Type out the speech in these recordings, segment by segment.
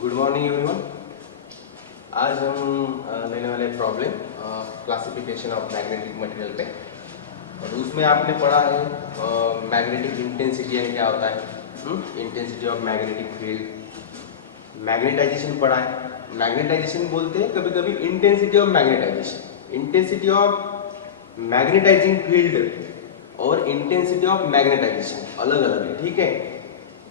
Good morning everyone. आज हम लेने वाले problem classification of magnetic material पे, और उसमें आपने पढ़ा है मैग्नेटिक इंटेंसिटी यानी क्या होता है, intensity of magnetic field. Magnetization पढ़ा है। मैग्नेटाइजेशन बोलते हैं कभी कभी intensity of magnetization. Intensity of magnetizing field और इंटेंसिटी ऑफ मैग्नेटाइजेशन अलग अलग है, ठीक है।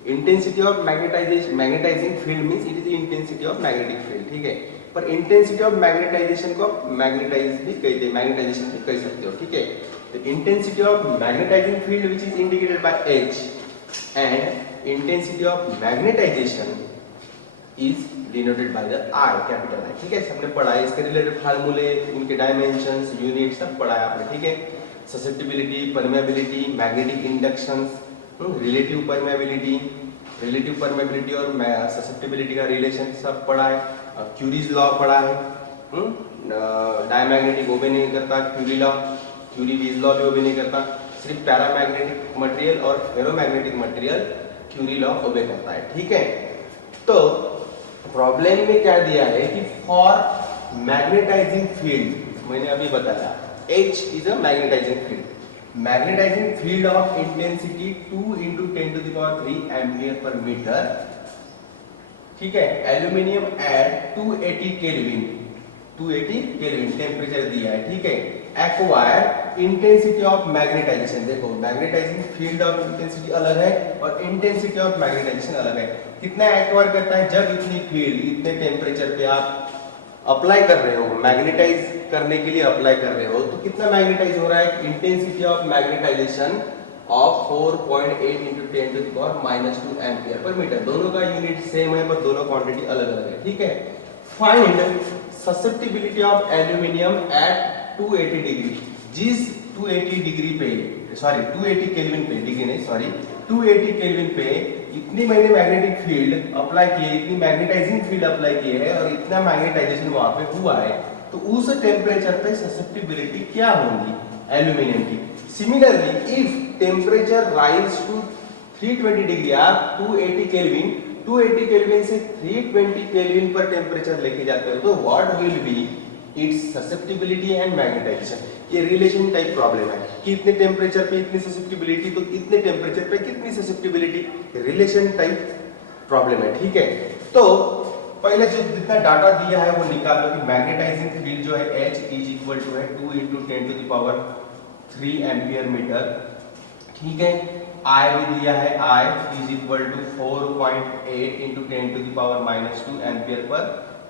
Intensity of magnetizing field means it is intensity of magnetic field, ठीक है। पर इंटेंसिटी ऑफ मैग्नेटाइजेशन को मैग्नेटाइज भी कहते हैं, मैग्नेटाइजेशन भी कह सकते हो, ठीक है। तो intensity of magnetizing field which is indicated by H and intensity of magnetization is denoted by the I, capital I, ठीक है। सबने पढ़ा है इसके रिलेटेड फार्मूले, उनके डायमेंशंस, यूनिट सब पढ़ा है आपने, ठीक है। Susceptibility, permeability, magnetic inductions, relative permeability और ससेप्टिबिलिटी का रिलेशन सब पढ़ा है। क्यूरीज लॉ पढ़ा है। डायमैग्नेटिक ओबे नहीं करता क्यूरी लॉ, क्यूरी-वीज लॉ भी ओबे नहीं करता। सिर्फ पैरामैग्नेटिक मटेरियल और ferromagnetic material Curie law obey करता है, ठीक है। तो प्रॉब्लम में क्या दिया है कि फॉर मैग्नेटाइजिंग फील्ड, मैंने अभी बताया H is a magnetizing field. Magnetizing field of intensity 2 × 10⁻³ ampere per metre, ठीक है। Aluminium at 280 kelvin, 280 kelvin temperature दिया है, ठीक है। एक्वायर इंटेंसिटी ऑफ मैग्नेटाइजेशन, देखो मैग्नेटाइजिंग फील्ड ऑफ इंटेंसिटी अलग है और इंटेंसिटी ऑफ मैग्नेटाइजेशन अलग है। कितना एक्वायर करता है, जब इतनी फील्ड इतने टेम्परेचर पे आप अप्लाई कर रहे हो, मैग्नेटाइज करने के लिए अप्लाई कर रहे हो, तो कितना मैग्नेटाइज हो रहा है, intensity of magnetisation of 4.8 × 10⁻² ampere per metre. दोनों का यूनिट सेम है पर दोनों क्वांटिटी अलग अलग है, ठीक है। Find susceptibility of aluminium at 280 degree, जिस 280 डिग्री पे, सॉरी 280 केल्विन पे, डिग्री नहीं सॉरी 280 केल्विन पे इतनी मैंने मैग्नेटिक फील्ड अप्लाई की है, इतनी मैग्नेटाइजिंग फील्ड अप्लाई की है और इतना मैग्नेटाइजेशन वहां पे हुआ है, तो उस टेम्परेचर पे ससेप्टिबिलिटी क्या होगी एल्यूमिनियम की। Similarly if temperature rise to 320 degree, आप 280 केल्विन 280 केल्विन से 320 केल्विन पर टेम्परेचर लेके जाते हो, तो what will be its susceptibility and magnetization. ये रिलेशन टाइप प्रॉब्लम है कि इतने टेम्परेचर पे इतनी ससेप्टिबिलिटी, तो इतने टेम्परेचर पे कितनी ससेप्टिबिलिटी, रिलेशन टाइप प्रॉब्लम है, ठीक है। तो पहले जो जितना डाटा दिया है वो निकाल लो कि मैग्नेटाइजिंग फील्ड जो है H इज इक्वल टू है 2 × 10⁻³ एम्पियर मीटर, ठीक है। I भी दिया है, I is equal to 4.8 × 10⁻² ampere per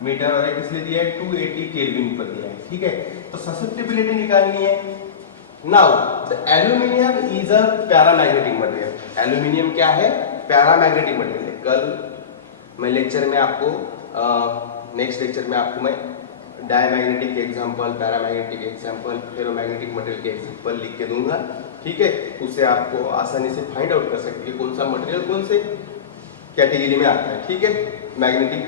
metre, और एक इसलिए दिया है 280 केल्विन पर दिया है, ठीक है। तो ससेप्टिबिलिटी निकालनी है। Now the aluminium is a paramagnetic material. Aluminium क्या है, पैरामैग्नेटिक मटेरियल है। कल मैं लेक्चर में आपको नेक्स्ट लेक्चर में आपको मैं diamagnetic example, paramagnetic example, ferromagnetic material के एग्जांपल लिख के दूंगा, ठीक है। उससे आपको आसानी से फाइंड आउट कर सकते हैं कौन सा मटेरियल कौन से कैटेगरी में आता है, ठीक है, मैग्नेटिक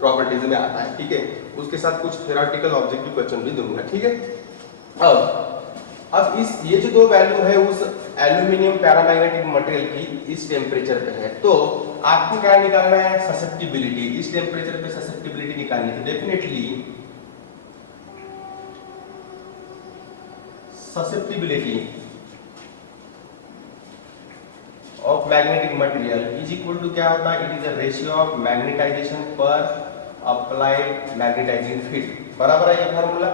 प्रॉपर्टीज में आता है, ठीक है। उसके साथ कुछ थ्योरेटिकल ऑब्जेक्टिव क्वेश्चन भी दूंगा, ठीक है। अब इस ये जो दो वैल्यू है उस एल्यूमिनियम पैरामैग्नेटिक मटेरियल की इस टेम्परेचर पे है, तो आपको क्या निकालना है, ससेप्टिबिलिटी। इस टेम्परेचर पे ससेप्टिबिलिटी निकालनी है, definitely susceptibility of magnetic material is equal to क्या होता है, it is a ratio of magnetization per applied magnetizing field, बराबर है ये फार्मूला।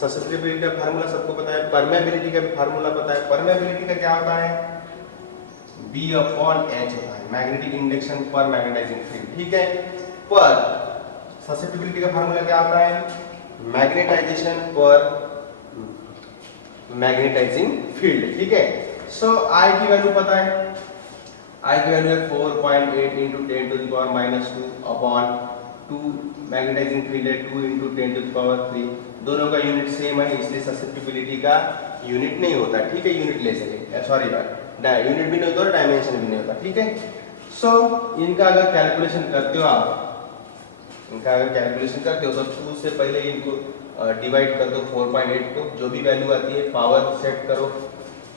ससेप्टिबिलिटी का फार्मूला सबको पता है, परमेबिलिटी का भी फार्मूला पता है। परमेबिलिटी का क्या होता है, B/H होता है, मैग्नेटिक इंडक्शन पर मैग्नेटाइजिंग फील्ड, ठीक है। पर ससेप्टिबिलिटी का फार्मूला क्या होता है, मैग्नेटाइजेशन पर मैग्नेटाइजिंग फील्ड, ठीक है। सो I की वैल्यू पता है, I की वैल्यू है 4.8 × 10⁻²/2, मैग्नेटाइजिंग फील्ड है 2 × 10⁻³ दोनों का यूनिट सेम है, इसलिए ससेप्टिबिलिटी का यूनिट नहीं होता, ठीक है। यूनिट ले सके, सॉरी यूनिट भी नहीं होता और डायमेंशन भी नहीं होता, ठीक है। सो इनका अगर कैलकुलेशन करते हो आप, इनका अगर कैलकुलेशन करते हो तो 2 से पहले इनको डिवाइड कर दो 4.8 को, जो भी वैल्यू आती है पावर सेट करो,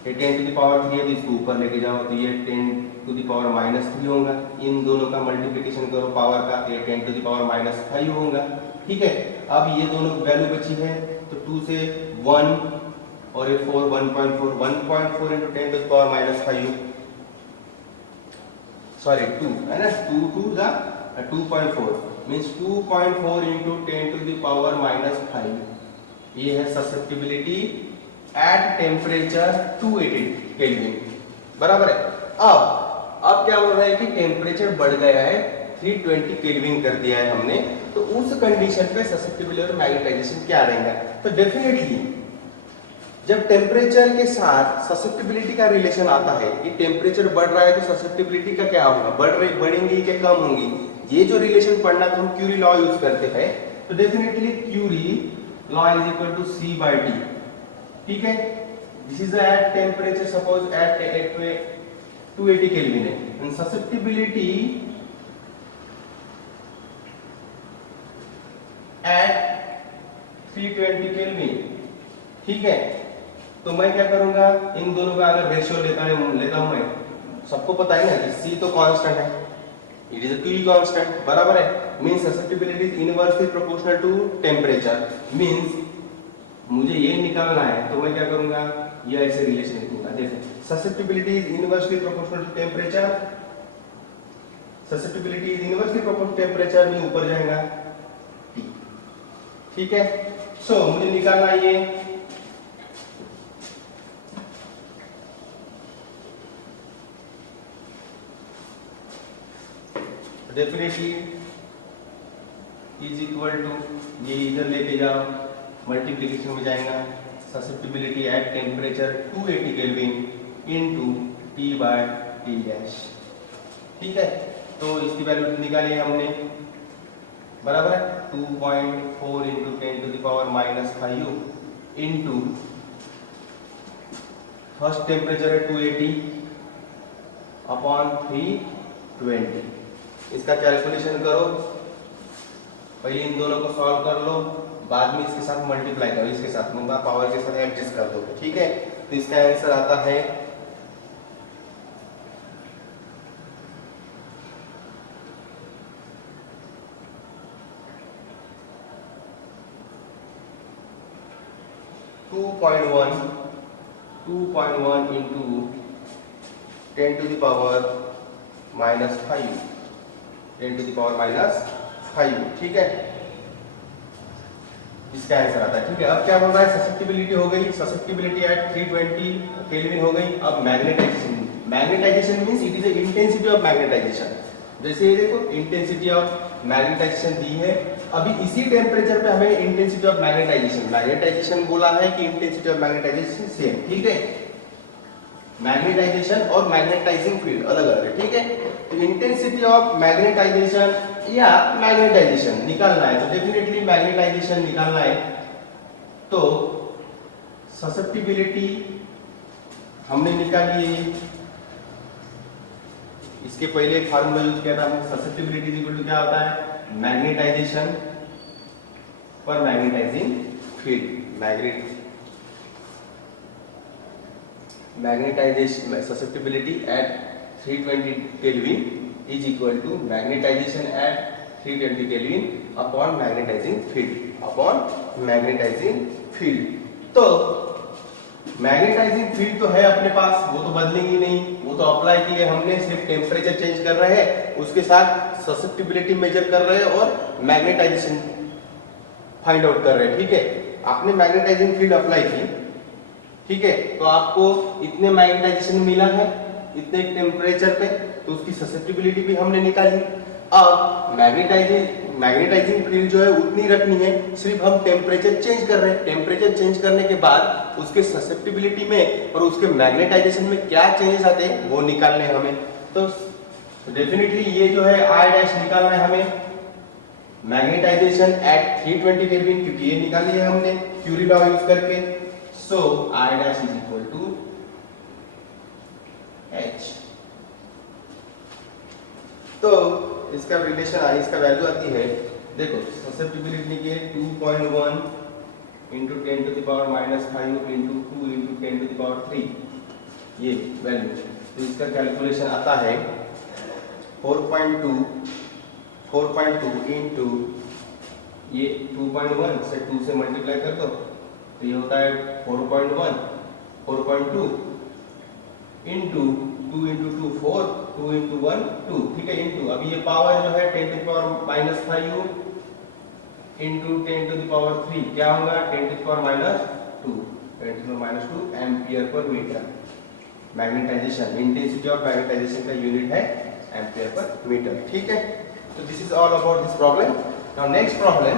ये 10 टू द पावर 3 है तो इसको ऊपर लेके जाओ तो ये 10 टू द पावर -3 होगा। इन दोनों का मल्टीप्लिकेशन करो पावर का, ये 10 टू द पावर -5 होगा। ठीक है, अब ये दोनों वैल्यू बची है तो 2 से 1 और ये 4 1.4 into 10 to the power -5, sorry 2 है ना, 2 the 2.4 means 2.4 into 10 to the power -5। ये है ससेप्टिबिलिटी एट टेम्परेचर 280 केल्विन, बराबर है। अब क्या हो रहा है कि टेम्परेचर बढ़ गया है, 320 केल्विन कर दिया है हमने, तो उस कंडीशन पे ससेप्टिबिलिटी और मैग्नेटाइजेशन क्या रहेगा। तो डेफिनेटली जब टेम्परेचर के साथ ससेप्टिबिलिटी का रिलेशन आता है कि टेम्परेचर बढ़ रहा है तो ससेप्टिबिलिटी का क्या होगा, बढ़ेंगी कि कम होंगी। ये जो रिलेशन पढ़ना तो हम क्यूरी लॉ यूज करते हैं, तो definitely Curie law is equal to C by D। ठीक है, this is at temperature, suppose at 280 kelvin है, एंड ससेप्टिबिलिटी एट 320 केल्विन। ठीक है, तो मैं क्या करूंगा, इन दोनों का अगर रेशियो लेता हूं मैं, सबको पता है ना कि C तो कांस्टेंट है, it is a q constant, बराबर है। Means susceptibility is inversely proportional to temperature. Means मुझे ये निकालना है तो मैं क्या करूंगा, ये ऐसे रिलेशन लिखूंगा। देखो susceptibility is inversely proportional to temperature, susceptibility is inversely proportional to temperature में ऊपर जाएगा T। ठीक है, सो मुझे निकालना ये डेफिनेटली इज इक्वल टू, ये इधर लेके जाओ मल्टीप्लिकेशन में जाएगा, susceptibility at temperature 280 kelvin into T by T dash. ठीक है, तो इसकी वैल्यू निकाली है हमने, बराबर है 2.4 into 10 to the power -5 into first temperature है 280 अपॉन 320। इसका कैलकुलेशन करो, पहले इन दोनों को सॉल्व कर लो, बाद में इसके साथ मल्टीप्लाई करो, इसके साथ पावर के साथ एडजस्ट कर दो। ठीक है, तो इसका आंसर आता है 2.1 into 10 to the power -5, 10 to the power -5। ठीक है, इसका आंसर आता है। ठीक है, अब क्या हो रहा है, ससेप्टिबिलिटी हो गई, ससेप्टिबिलिटी एट 320 केल्विन हो गई। अब magnetization, magnetization means it is the intensity of magnetization. जैसे ये देखो इंटेंसिटी ऑफ मैग्नेटाइजेशन दी है, अभी इसी टेम्परेचर पे हमें इंटेंसिटी ऑफ मैग्नेटाइजेशन बोला है कि इंटेंसिटी ऑफ मैग्नेटाइजेशन सेम। ठीक है, मैग्नेटाइजेशन और मैग्नेटाइजिंग फील्ड अलग अलग है। ठीक है, तो इंटेंसिटी ऑफ मैग्नेटाइजेशन या मैग्नेटाइजेशन निकालना है, तो डेफिनेटली मैग्नेटाइजेशन निकालना है, तो ससेप्टिबिलिटी हमने निकाली है। इसके पहले एक फार्मूला यूज किया था हमने, ससेप्टिबिलिटी इक्वल टू क्या होता है, magnetization per magnetizing field. Magnetization susceptibility at 320 kelvin is equal to magnetization at 320 kelvin upon magnetizing field. तो मैग्नेटाइजिंग फील्ड तो है अपने पास, वो तो बदलेंगी नहीं, वो तो अप्लाई की है हमने, सिर्फ टेम्परेचर चेंज कर रहे हैं, उसके साथ ससेप्टिबिलिटी मेजर कर रहे हैं और मैग्नेटाइजेशन फाइंड आउट कर रहे हैं। ठीक है, आपने मैग्नेटाइजिंग फील्ड अप्लाई की, ठीक है, तो आपको इतने मैग्नेटाइजेशन मिला है इतने टेम्परेचर पे, तो उसकी ससेप्टिबिलिटी भी हमने निकाली। अब मैग्नेटाइजिंग फील्ड जो है उतनी रखनी है, सिर्फ हम टेम्परेचर चेंज कर रहे हैं। टेम्परेचर चेंज करने के बाद उसके ससेप्टिबिलिटी में और उसके मैग्नेटाइजेशन में क्या चेंजेस आते हैं वो निकालने हैं हमें। तो डेफिनेटली ये जो है I डैश निकालना है हमें, मैग्नेटाइजेशन एट 320 केल्विन, क्योंकि ये निकाली है हमने क्यूरी लॉ यूज करके। So I dash is equal to H। तो इसका रिलेशन, इसका वैल्यू आती है, देखो ससेप्टिबिलिटी की 2.1 into 10 to the power -5 into 2 into 10 to the power 3 ये वैल्यू, तो इसका कैलकुलेशन आता है 4.2 इंटू ये 2.1 से 2 से मल्टीप्लाई कर दो तो ये होता है 4.2 इंटू 2 इंटू 2 4, 2 इंटू 1 2, ठीक है, इंटू अब ये पावर जो है 10 to the power -5 into 10 to the power 3 क्या होगा 10 to the power -2 ampere per metre. Magnetization, intensity of magnetization का यूनिट है एम्पियर पर मीटर, ठीक है। तो this is all about this problem. Now next problem,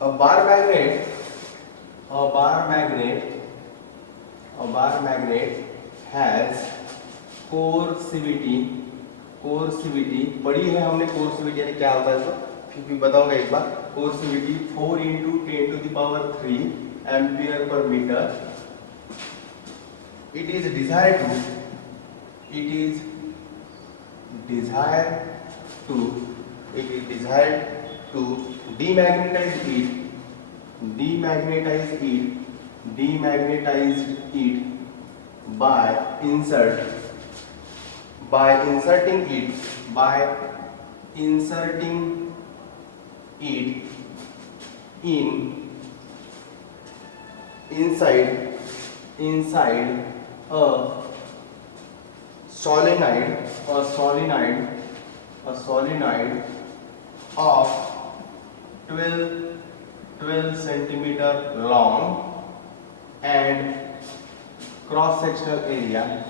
a bar magnet has coercivity पढ़ी है हमने, कोर्सिविटी यानी क्या होता है इसको फिर भी बताऊंगा एक बार। Coercivity 4 into 10 to the power 3 ampere per metre. It is desired to demagnetize it by inserting it in inside a solenoid of 12 centimeter long and cross sectional area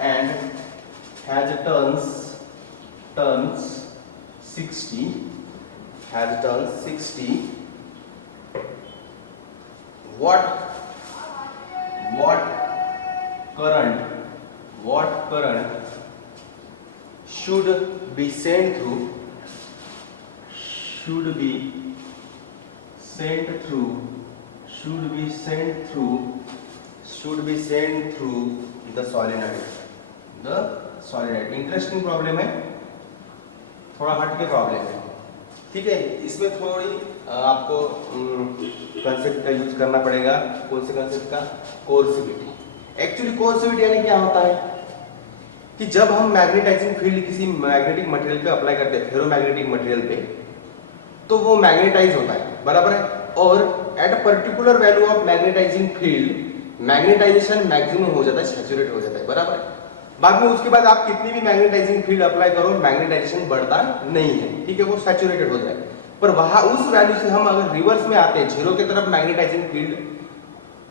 and has turns 60 what current should be sent through the solenoid। Interesting problem है, थोड़ा हट के problem है, ठीक है। इसमें थोड़ी आपको कंसेप्ट का यूज करना पड़ेगा। कौन से कंसेप्ट का? कोर्सिविटी। एक्चुअली कोर्सिविटी यानी क्या होता है कि जब हम मैग्नेटाइजिंग फील्ड किसी मैग्नेटिक मटेरियल पे अप्लाई करते हैं, फेरोमैग्नेटिक मटेरियल पे, तो वो मैग्नेटाइज होता है, बराबर है। और at a particular value of magnetizing field magnetization maximum हो जाता है, सैचुरेट हो जाता है, बराबर है। बाद में उसके बाद आप कितनी भी मैग्नेटाइजिंग फील्ड अप्लाई करो, मैग्नेटाइजेशन बढ़ता नहीं है, ठीक है, वो सैचुरेटेड हो जाए। पर वहां उस वैल्यू से हम अगर रिवर्स में आते हैं, जीरो की तरफ मैग्नेटाइजिंग फील्ड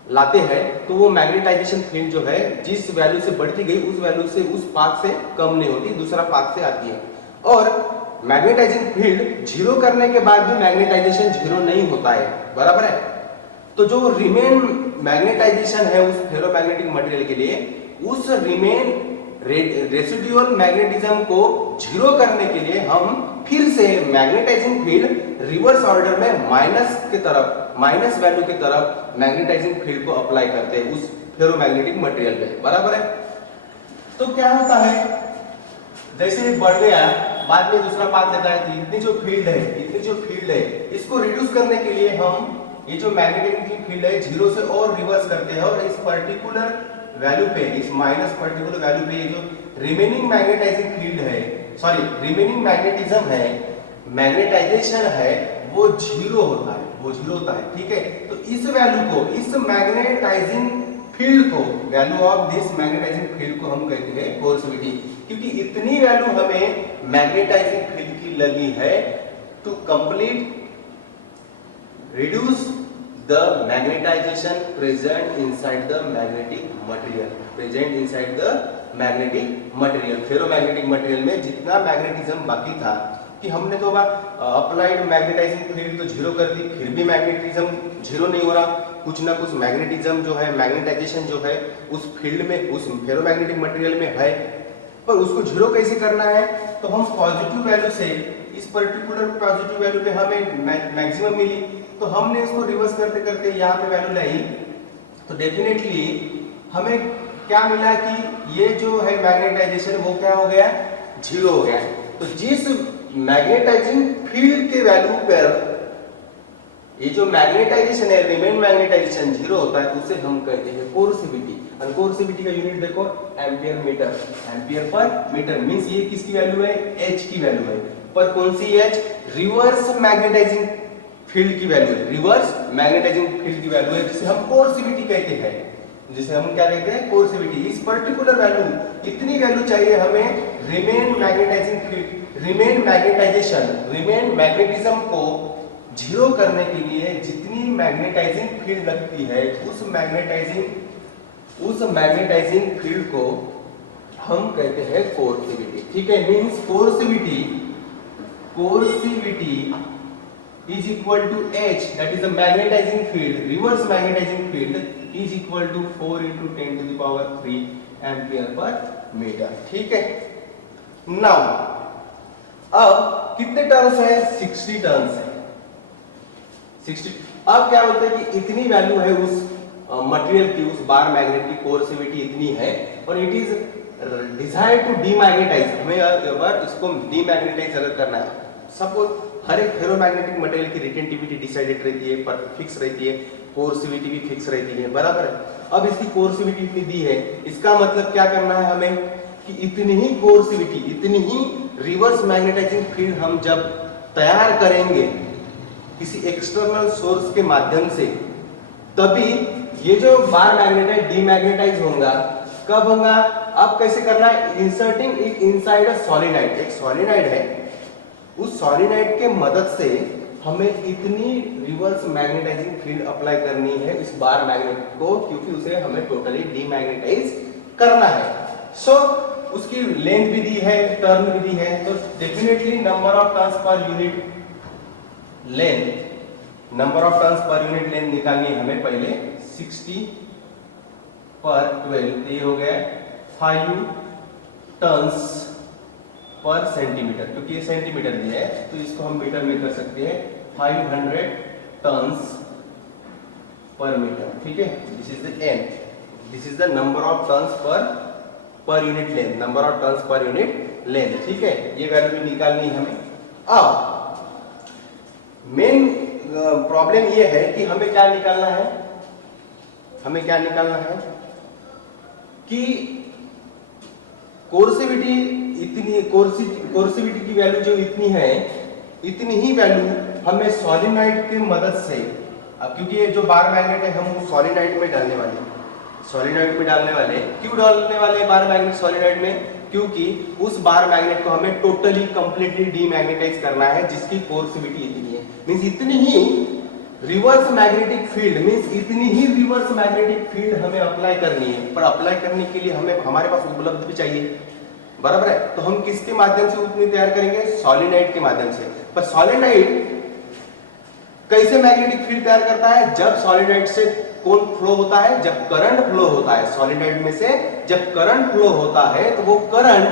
लाते हैं, तो वो मैग्नेटाइजेशन फील्ड जो है जिस वैल्यू से बढ़ती गई उस वैल्यू से उस पाथ से कम नहीं होती, दूसरा पाथ से आती है। और मैग्नेटाइजिंग फील्ड जीरो करने के बाद भी मैग्नेटाइजेशन जीरो नहीं होता है, बराबर है। तो जो रिमेन मैग्नेटाइजेशन है उस फेरोमैग्नेटिक मटेरियल के लिए, उस रिमेन रेसिडुअल मैग्नेटिज्म को जीरो करने के लिए हम फिर से मैग्नेटाइजिंग फील्ड रिवर्स ऑर्डर में माइनस वैल्यू की तरफ मैग्नेटाइजिंग फील्ड को अप्लाई करते हैं उस फेरोमैग्नेटिक मटेरियल पे, बराबर है। तो क्या होता है, जैसे बढ़ गया बाद में दूसरा पाथ लेता है, तो इतनी जो फील्ड है इसको रिड्यूस करने के लिए हम ये जो मैग्नेटिक फील्ड है जीरो से और रिवर्स करते हैं, और इस पर्टिकुलर वैल्यू पे, इस माइनस पर्टिकुलर वैल्यू पे ये जो रिमेनिंग मैग्नेटाइजिंग फील्ड है, सॉरी रिमेनिंग मैग्नेटिज्म है, मैग्नेटाइजेशन है, वो जीरो होता है, ठीक है। तो इस वैल्यू को, इस मैग्नेटाइजिंग फील्ड को, value of this magnetizing field को हम कहते हैं कोर्सिविटी, क्योंकि इतनी वैल्यू हमें मैग्नेटाइजिंग फील्ड की लगी है to complete reduce the magnetization present inside the magnetic material ferromagnetic material में जितना मैग्नेटिज्म बाकी था, कि हमने तो अप्लाइड मैग्नेटाइजिंग फील्ड तो जीरो कर दी, फिर भी मैग्नेटिज्म जीरो नहीं हो रहा, कुछ ना कुछ मैग्नेटिज्म जो है, मैग्नेटाइजेशन जो है उस फील्ड में, उस फेरोमैग्नेटिक मटेरियल में है, पर उसको जीरो कैसे करना है, तो हम पॉजिटिव वैल्यू से इस पर्टिकुलर पॉजिटिव वैल्यू पे हमें मैक्सिमम मिली, तो हमने इसको रिवर्स करते करते यहाँ पे वैल्यू लाई, तो डेफिनेटली हमें क्या मिला कि ये जो है मैग्नेटाइजेशन वो क्या हो गया, जीरो हो गया। तो जिस मैग्नेटाइजिंग फील्ड के वैल्यू पर ये जो मैग्नेटाइजेशन है, रिमेन मैग्नेटाइजेशन जीरो होता है, उसे हम कहते हैं कोर्सिविटी। और कोर्सिविटी का यूनिट देखो ampere metre, ampere per metre means ये किसकी वैल्यू है, एच की वैल्यू है। पर कौन सी एच, रिवर्स मैग्नेटाइजिंग फील्ड की वैल्यू है, रिवर्स मैग्नेटाइजिंग फील्ड की वैल्यू है, जिसे हम कोर्सिविटी कहते हैं, जिसे हम क्या कहते हैं, कोर्सिविटी। इस पर्टिकुलर वैल्यू, इतनी वैल्यू चाहिए हमें remain magnetizing field, remain magnetization, remain magnetism को जीरो करने के लिए जितनी मैग्नेटाइजिंग फील्ड लगती है, उस मैग्नेटाइजिंग फील्ड को हम कहते हैं कोर्सिविटी। ठीक है, means coercivity is equal to H, that is the magnetizing field, reverse magnetizing field is equal to 4 × 10⁻³ ampere per metre. ठीक है, नाउ अब कितने टर्न्स है, 60 टर्न्स है, 60। अब क्या होता है कि इतनी वैल्यू है उस मटेरियल की, उस बार मैग्नेट की कोर्सिविटी इतनी है, और it is desire to demagnetize, हमें अगर इसको डीमैग्नेटाइज अगर करना है, सपोज हर एक फेरोमैग्नेटिक मटेरियल की रिटेंटिविटी डिसाइडेड रहती है, पर फिक्स रहती है, कोर्सिविटी भी फिक्स रहती है, बराबर है। अब इसकी कोर्सिविटी इतनी दी है, इसका मतलब क्या करना है हमें कि इतनी ही कोर्सिविटी, इतनी ही रिवर्स मैग्नेटाइजिंग फील्ड हम जब तैयार करेंगे किसी एक्सटर्नल सोर्स के माध्यम से, तभी ये जो बार मैग्नेट है डीमैग्नेटाइज होगा। कब होगा, अब कैसे करना है, inserting it inside a solenoid, एक सॉलिनॉइड है, उस सॉलिनॉइड के मदद से हमें इतनी रिवर्स मैग्नेटाइजिंग फील्ड अप्लाई करनी है इस बार मैग्नेट को, क्योंकि उसे हमें टोटली डीमैग्नेटाइज करना है। सो उसकी लेंथ भी दी है, टर्न भी दी है, तो definitely number of turns per unit length, number of turns per unit length निकालनी है हमें पहले 60 पर 12, तो ये हो गया 5 टर्न्स पर सेंटीमीटर, क्योंकि ये सेंटीमीटर दिया है तो इसको हम मीटर में कर सकते हैं, 500 टर्न्स पर मीटर। ठीक है, this is the N, this is the number of turns per unit length, number of turns per unit length. ठीक है, ये वैल्यू भी निकालनी है हमें। अब मेन प्रॉब्लम ये है कि हमें क्या निकालना है, हमें क्या निकालना है कि कोर्सिविटी इतनी, कोर्सिविटी की वैल्यू जो इतनी है, इतनी ही वैल्यू हमें सॉलिनॉइड की मदद से, अब क्योंकि ये जो बार मैग्नेट है हम सॉलिनॉइड में डालने वाले, सॉलिनॉइड में डालने वाले, क्यों डालने वाले बार मैग्नेट सॉलिनॉइड में, क्योंकि उस बार मैग्नेट को हमें टोटली कंप्लीटली डीमैग्नेटाइज करना है, जिसकी कोर्सिविटी इतनी है, मींस इतनी ही रिवर्स मैग्नेटिक फील्ड, मींस इतनी ही रिवर्स मैग्नेटिक फील्ड हमें अप्लाई करनी है। पर अप्लाई करने के लिए हमें हमारे पास उपलब्ध भी चाहिए, बराबर है, तो हम किसके माध्यम से उतनी तैयार करेंगे, सॉलिनॉइड के माध्यम से। पर सॉलिनॉइड कैसे मैग्नेटिक फील्ड तैयार करता है, जब सॉलिनॉइड से कौन फ्लो होता है, जब करंट फ्लो होता है, सॉलिनॉइड में से जब करंट फ्लो होता है तो वो करंट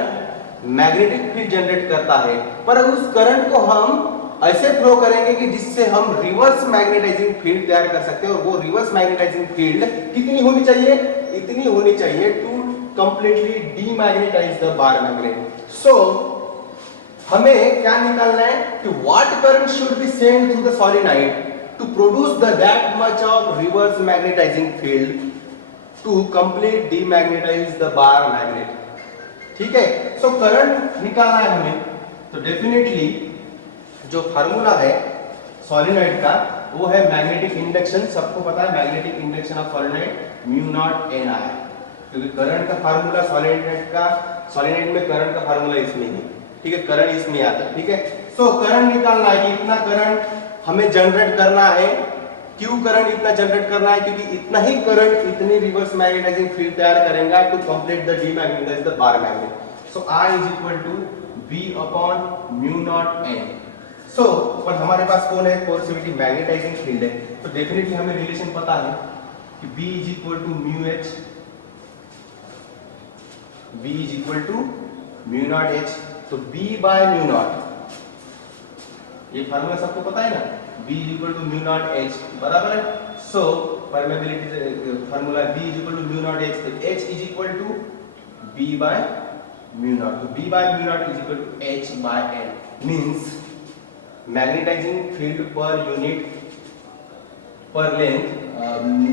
मैग्नेटिक फील्ड जनरेट करता है। पर उस करंट को हम ऐसे फ्लो करेंगे कि जिससे हम रिवर्स मैग्नेटाइजिंग फील्ड तैयार कर सकते हैं, और वो रिवर्स मैग्नेटाइजिंग फील्ड कितनी होनी चाहिए, इतनी होनी चाहिए to completely demagnetise the bar magnet. So हमें क्या निकालना है कि what current should be sent through the solenoid to produce that much of reverse magnetizing field to complete demagnetize the bar magnet। ठीक है, सो करंट निकालना है हमें, तो डेफिनेटली जो फार्मूला है सॉलिनॉइड का वो है मैग्नेटिक इंडक्शन, सबको पता है magnetic induction of solenoid μ0 Ni, क्योंकि करंट का फार्मूला सॉलिनॉइड का, सॉलिनॉइड में करंट का फार्मूला इसमें ही, ठीक है, करंट इसमें आता है। ठीक है, सो करंट निकालना है कि इतना करंट हमें जनरेट करना है, क्यों करंट इतना जनरेट करना है, क्योंकि इतना ही करंट इतनी रिवर्स मैग्नेटाइजिंग फील्ड तैयार करेगा to complete the demagnetize the bar magnet. So I is equal to V/μ0 N। So पर हमारे पास कौन है, कोर्सिविटी मैग्नेटाइजिंग फील्ड है, तो डेफिनेटली हमें रिलेशन पता है कि V is equal to μH, V is equal to mu naught H, तो B बाय म्यू नॉट, ये फार्मूला सबको पता है ना, B is equal to mu naught H, बराबर है। So permeability formula B is equal to mu naught H, तो H is equal to B by mu naught, तो B by mu naught is equal to H by N, means magnetizing field per unit पर length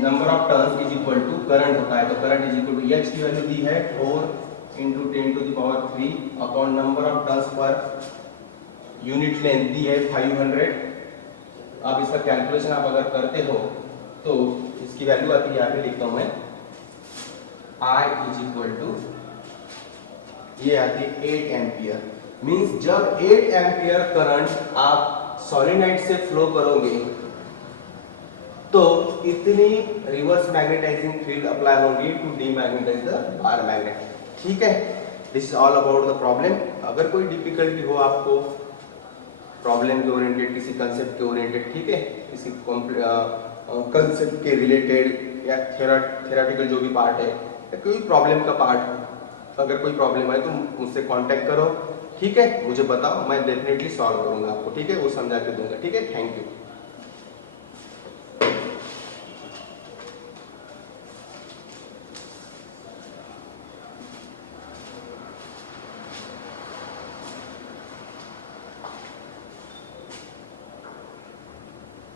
number of turns is equal to current होता है, तो current is equal to H की value दी है 4 into 10 to the power 3 upon number of turns per unit length दी है 500। अब इसका कैलकुलेशन आप अगर करते हो तो इसकी वैल्यू आती है, यहाँ पे लिखता हूं मैं, I इज इक्वल टू, ये आती है 8 एम्पियर। मींस जब 8 एम्पियर करंट आप सॉलिनॉइड से फ्लो करोगे तो इतनी रिवर्स मैग्नेटाइजिंग फील्ड अप्लाई होगी to demagnetize the bar magnet. ठीक है, this is all about the problem. अगर कोई डिफिकल्टी हो आपको प्रॉब्लम के ओरिएंटेड, किसी कंसेप्ट के ओरिएंटेड, ठीक है, किसी कंसेप्ट के रिलेटेड या थ्योरेटिकल जो भी पार्ट है या कोई प्रॉब्लम का पार्ट, अगर कोई प्रॉब्लम है तो मुझसे कांटेक्ट करो, ठीक है, मुझे बताओ, मैं डेफिनेटली सॉल्व करूंगा आपको, ठीक है, वो समझा के दूंगा, ठीक है। Thank you.